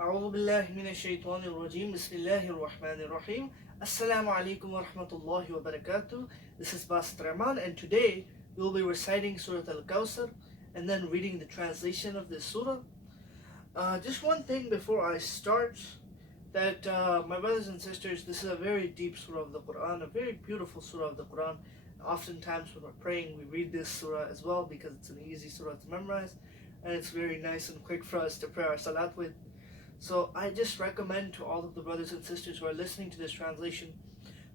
أعوذ بالله من الشيطان الرجيم بسم الله الرحمن الرحيم Assalamu alaikum wa rahmatullahi wa barakatuh. This is Basit Rahman, and today we will be reciting Surah Al-Kawthar and then reading the translation of this surah. Just one thing before I start, that my brothers and sisters, this is a very deep surah of the Quran, a very beautiful surah of the Quran. Oftentimes when we're praying, we read this surah as well because it's an easy surah to memorize, and it's very nice and quick for us to pray our salat with. So I just recommend to all of the brothers and sisters who are listening to this translation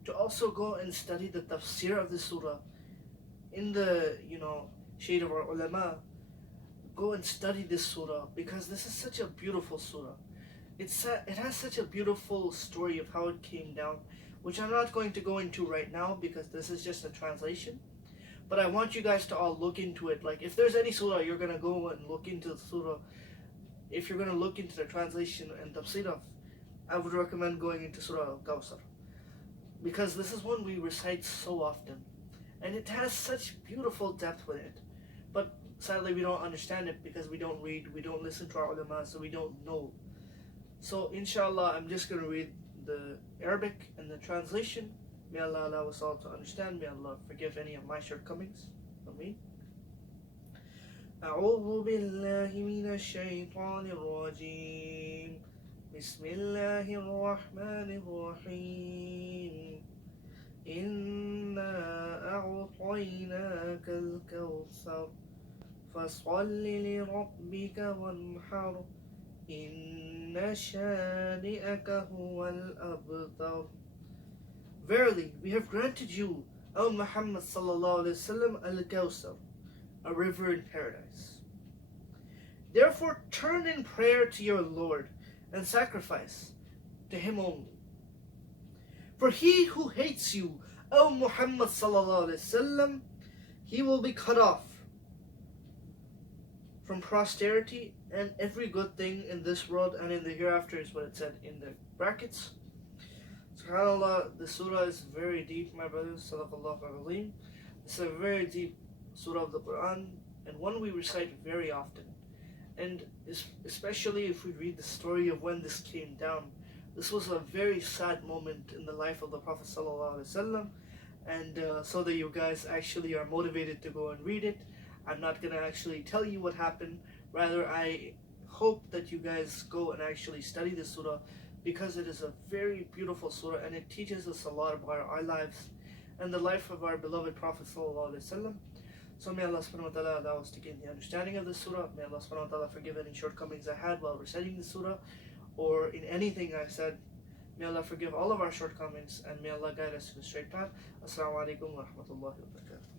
to also go and study the tafsir of the surah in the shade of our ulama. Go and study this surah because this is such a beautiful surah. It has such a beautiful story of how it came down, which I'm not going to go into right now because this is just a translation. But I want you guys to all look into it. Like, if there's any surah you're gonna go and look into the surah, if you're going to look into the translation and tafsir of, I would recommend going into Surah Al-Kawthar, because this is one we recite so often, and it has such beautiful depth with it. But sadly we don't understand it because we don't read, we don't listen to our ulama, so we don't know. So inshallah, I'm just going to read the Arabic and the translation. May Allah allow us all to understand. May Allah forgive any of my shortcomings. Ameen. أعوذ بالله من الشيطان الرجيم بسم الله الرحمن الرحيم إنا أعطيناك الكوثر فصل لربك وانحر إن شانئك هو الأبتر. Verily, we have granted you, O Muhammad sallallahu alaihi wasallam, al-Kawthar, a river in paradise. Therefore turn in prayer to your Lord and sacrifice to Him only. For he who hates you, O Muhammad sallallahu alaihi wasallam, he will be cut off from posterity and every good thing in this world and in the hereafter, is what it said in the brackets. SubhanAllah, the surah is very deep, my brothers. Sadaqallahu al-Azim. It's a very deep surah of the Quran, and one we recite very often, and especially if we read the story of when this came down. This was a very sad moment in the life of the Prophet ﷺ, and so that you guys actually are motivated to go and read it, I'm not going to actually tell you what happened. Rather, I hope that you guys go and actually study this surah, because it is a very beautiful surah and it teaches us a lot about our lives and the life of our beloved Prophet ﷺ. So may Allah subhanahu wa ta'ala allow us to gain the understanding of this surah. May Allah subhanahu wa ta'ala forgive any shortcomings I had while reciting the surah or in anything I said. May Allah forgive all of our shortcomings, and may Allah guide us to the straight path. Assalamu alaikum wa rahmatullahi wa barakatuh.